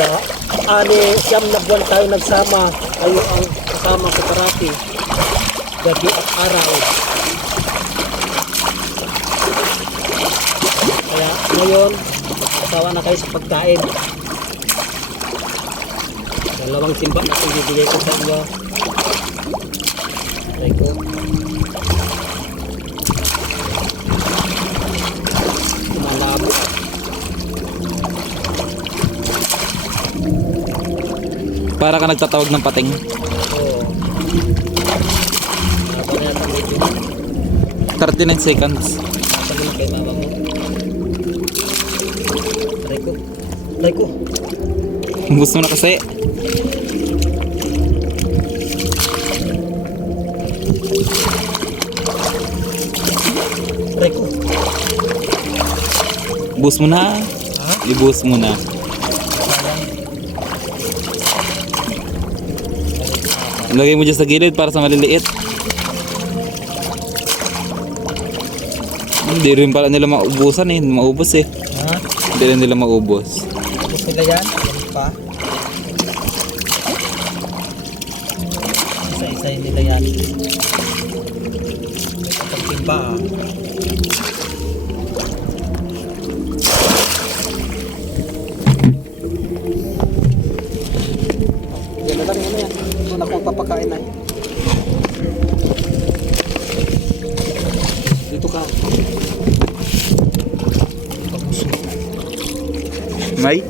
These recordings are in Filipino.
Sa ani siyam na buwan tayo nagsama, kayo ang kasama ko parati. Gabi at araw. Kaya ngayon, asawa na kayo sa pagkain. Dalawang simba na itong bibigay ko sa inyo. Try ko. Para ka nagtatawag ng pating. Oo. Malabo na yata medyo. 39 seconds. Mo na kay mama mo. Try ko. Try ko. Gusto na kasi. Bus mo na. I-boost mo na. Lagay mo dyan sa gilid para sa maliliit. Hindi rin pala nila maubusan eh. Maubos eh. Ha? Hindi rin nila maubos. Tapos nila yan? Pa? Isa-isayin nila yan. Pagtimba ah. May?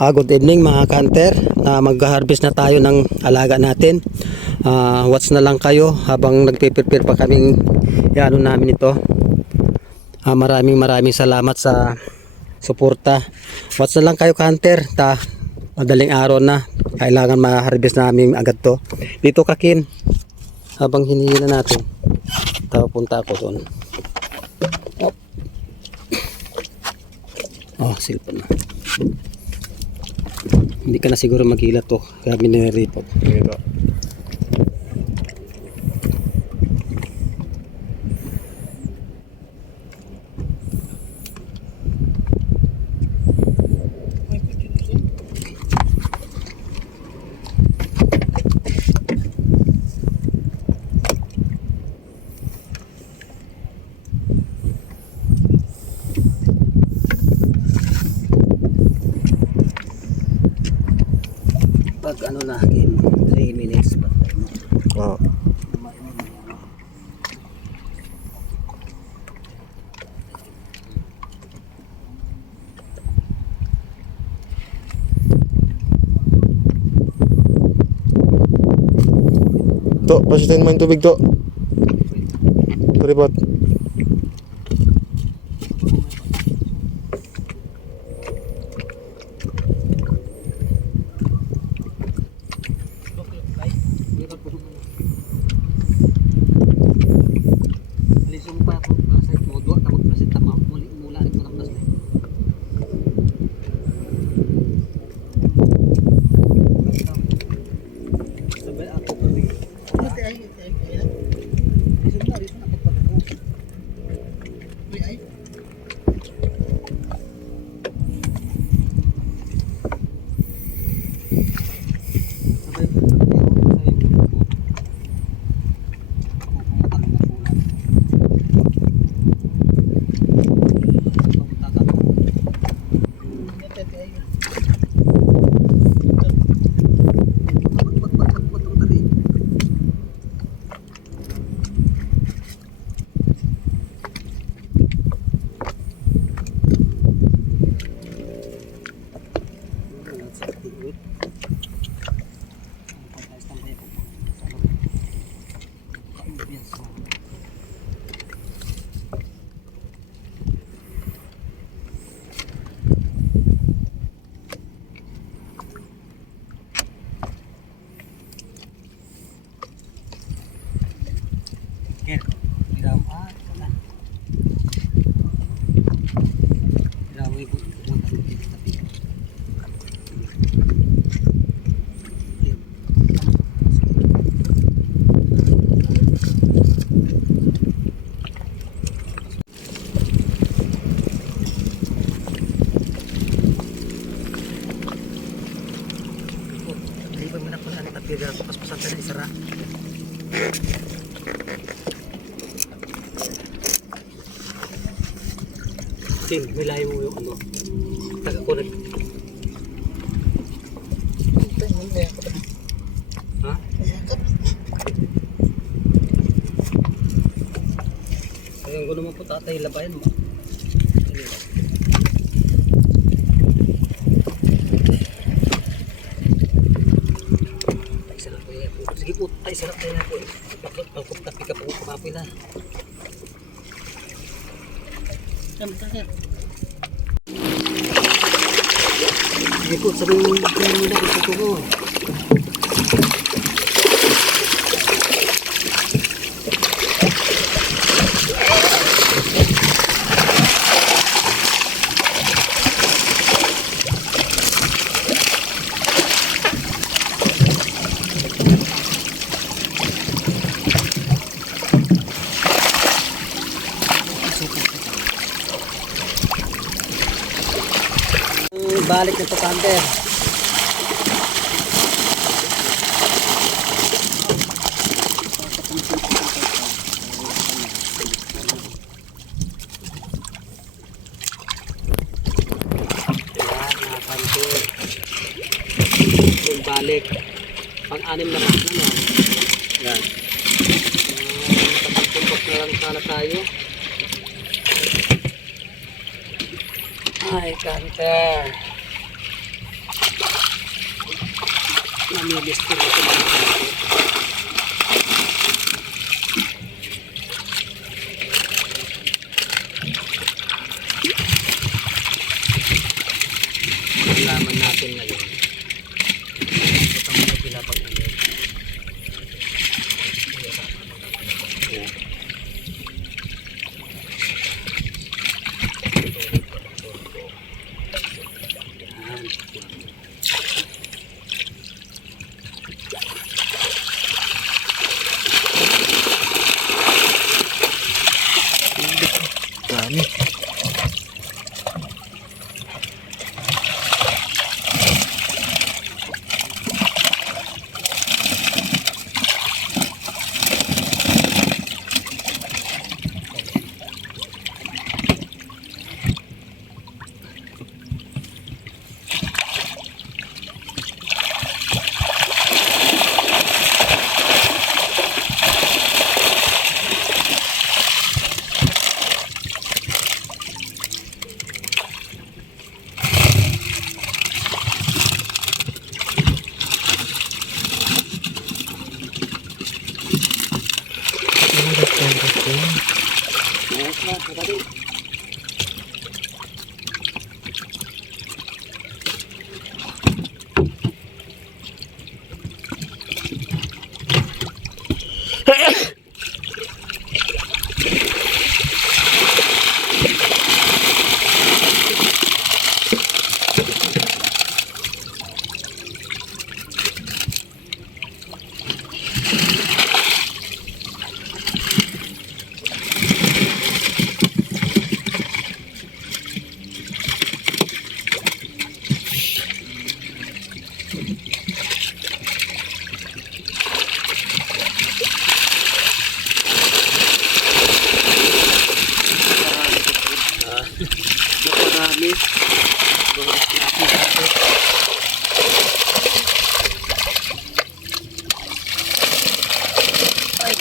Ah, good evening mga kanter. na mag-harvest na tayo ng alaga natin. Ah, watch na lang kayo habang nagpe-prepare pa kaming ano namin ito. Ah, maraming maraming salamat sa suporta. Watch na lang kayo kanter. Ta madaling araw na. Kailangan ma-harvest namin agad to. Dito kakin. Habang hinihila natin. Tao punta ako doon. Oh silpon na. Hindi ka na siguro magila to. Kaya minirepot. Ito. Pag ano na, in 3 minutes pa. Oo. To, pasitin mo yung tubig to. Mm-hmm. Tim, milayo mo yung ano. Taga ko nag... Ha? Ayun ko naman po tatay labayan mo. Sige po, tay sarap tayo na po. Pagkup tapi ka po kumapoy na. Sige po, sabihin mo sabihin mo na gusto ko. Balik na to kanter. Ayan, mga kanter. Yung balik. Pang-anim na rat na no. Yan. Pagkumpok na lang sana tayo. Ay, kanter. Namilis ko I'm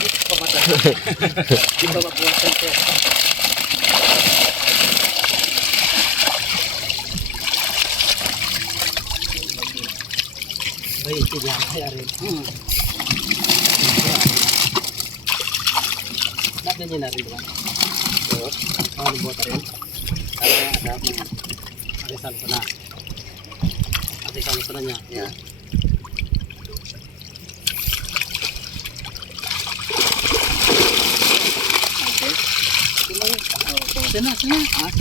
di pa mata. Di pa mapuwasan ko. Ay, tidak kaya rin. Hmm. Dapat niya na rin ba? Oo. Ano buhat rin? Kaya ada mo. Arisan ko na. Arisan ko na niya. Yeah. Sana, sana. Ah.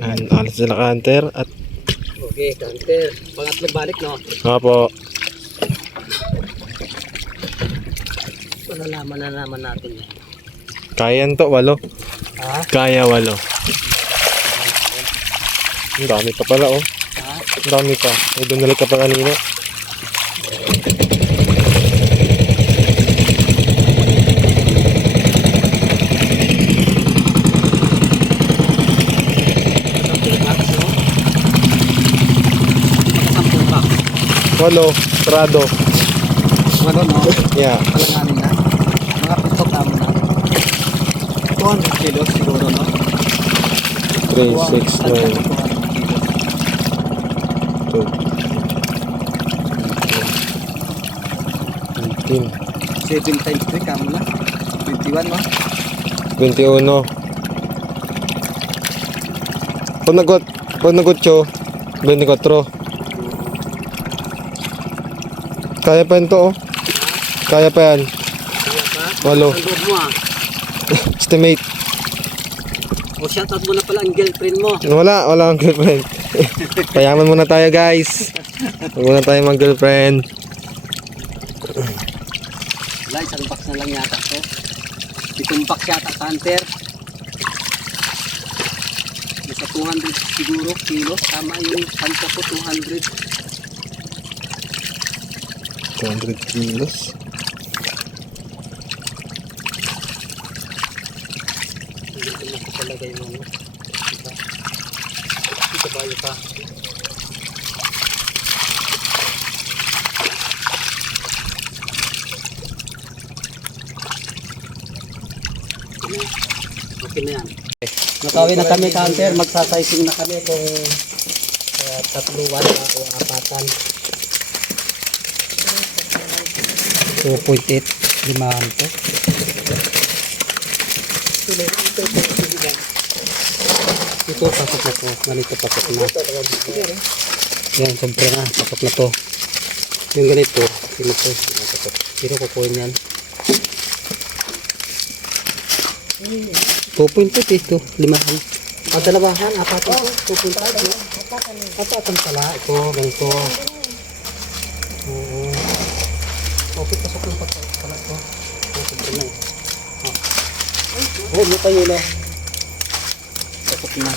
Ayan, alas sila kanter at Okay. Hunter. Pangatlong balik, no? Apo. Malalaman na naman natin yan. Kaya to, walo. Ha? Kaya walo. Ang dami pa pala, oh. Ha? Ang dami pa. May dunalag ka pa kanina. Walo. Prado. Ano, no? Yeah. Alanganin na. Mga putok namin na. 200 kilos siguro, no? 3, 6, 9, 2, 18, 7 times 3, kamo na. 21, no? 21. Pag nagot, pag nagotso, 24. Kaya pa yan to, oh. Kaya pa yan. Kaya pa? Walo. Ang mo, ah. Estimate. O shoutout mo na pala ang girlfriend mo. Wala, wala akong girlfriend. Payaman muna tayo, guys. Huwag muna tayo mag-girlfriend. Wala, isang box na lang yata to. Itong box yata, Hunter. Nasa 200 siguro kilos. Tama yung kanta ko, 200. 200 kilos. Hindi ko na ko palagay mo. no? Diba? Ito ba yung pa? Okay na yan. Nakawi na kami counter, magsasizing na kami kung uh, tatluan na o apatan. 2.8 limahan to. Ito, pasok na to. Ganito, pasok na. Yan, siyempre na. Pasok na to. Yung ganito? Pasok. Sino kukuhin yan? 2.8 ito. Limahan. Ah, dalawahan. Apatan to. 2.8. no? Apatan pala. Ito, ganito. Oo. Okay, pasok ng pasok pala ito. Oh, siyempre na. Oh, oh may tayo na. Pasok na.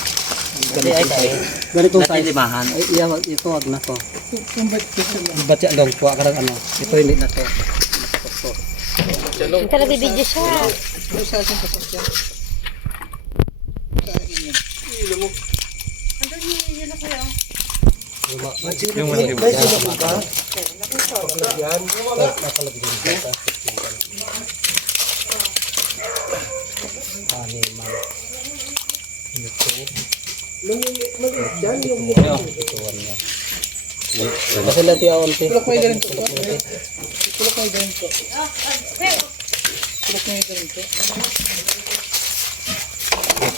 Ganito size. Ganito size. limahan. Ay, iya, ito wag na to. Ba't yan dong? Kuha ka ng ano. Ito hindi na to. Pero bibidyo siya. Yung malaki ba? Kasi lang tiya onti. Ito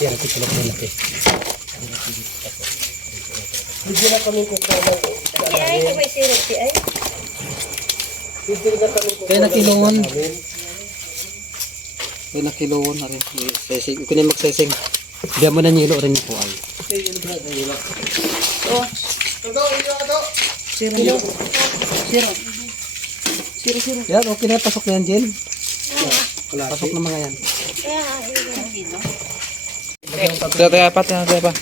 yung tulok na laki. Ay, ito may sirap si ay. Kaya na kilowon. Kaya na kilowon na rin. Sesing. Kung yung magsesing. Diyan mo na nilo rin po ay. Yan, okay na. Pasok na yan, Jen. Pasok na mga yan. Tayo tayo pa, tayo tayo pa.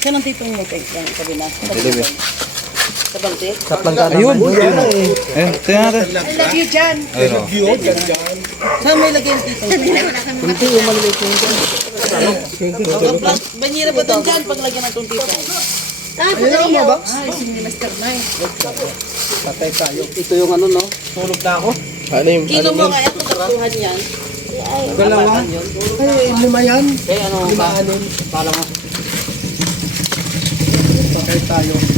Saan ang titong mo kay yung sabi na? Sa balde? Sa plangka Ayun, yun. Ayun, tayo natin. I love you, Jan. Ayun o. Saan may lagay yung titong? Kunti yung maliliit yung dyan. Banyira ba doon dyan pag lagyan ng itong titong? Ah, pagkaliyaw. Ay, si Master Nine. Patay tayo. Ito yung ano, no? Tulog na ako. Anim. Kilo mo kaya kung taktuhan yan? Dalawa. Ay, lima yan. Eh, ano ba? Para nga. Patay tayo.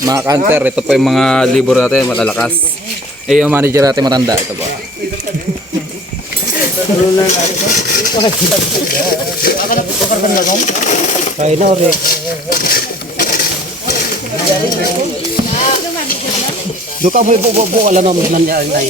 Mga kanter, ito po yung mga libro natin, malalakas. Eh, yung manager natin matanda. Ito po. Kaya na, Rick. Duka mo ibo bo alam mo man niya ay.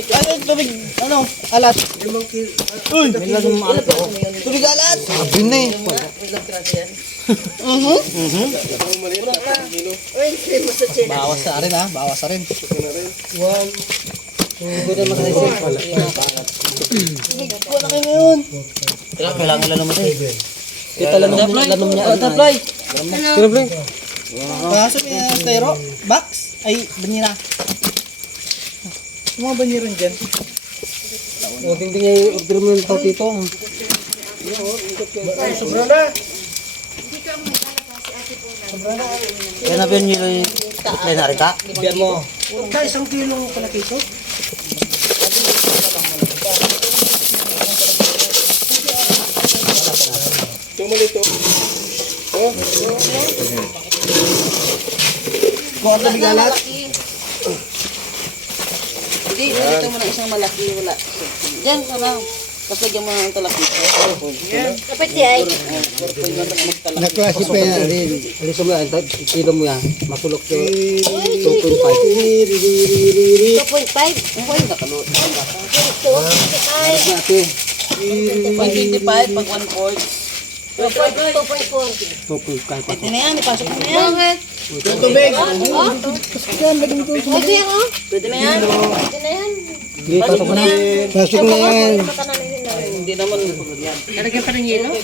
Ano, tubig, ano, alat. Uy! Tubig alat! Sabi na eh. Bawas sa rin ha, bawas sa rin. Wala kayo ngayon. Kailangan lang naman eh. Kita lang naman lanom niya. Taplay. Bro? Kaso may styro, box, ay banyera. Mga banyera dyan. O dingding ay order mo yung tao dito. Kaya na banyera yung taplay na rin ka? Biyan mo. Ka isang kilo pala kito. Kuha na bigalat. Hindi, dito mo na isang malaki, wala. Diyan ka lang. Tapos lagyan mo ng talaki. Dapat si ay. Naklase pa yan rin. Aliso mo yan, kilo mo yan. Masulok yung 2.5. 2.5. Ay, nakalo. Ito. Ay. Ate, 125 pag 1 quart. 2.4. 2.5 pa. Ito na yan, ipasok mo na yan. Bakit? Tubig. Pwede yan, oh. Pwede na yan. Pwede na yan. Hindi, pasok na. Pasok na yan. Hindi naman. Lalagyan pa ng yelo?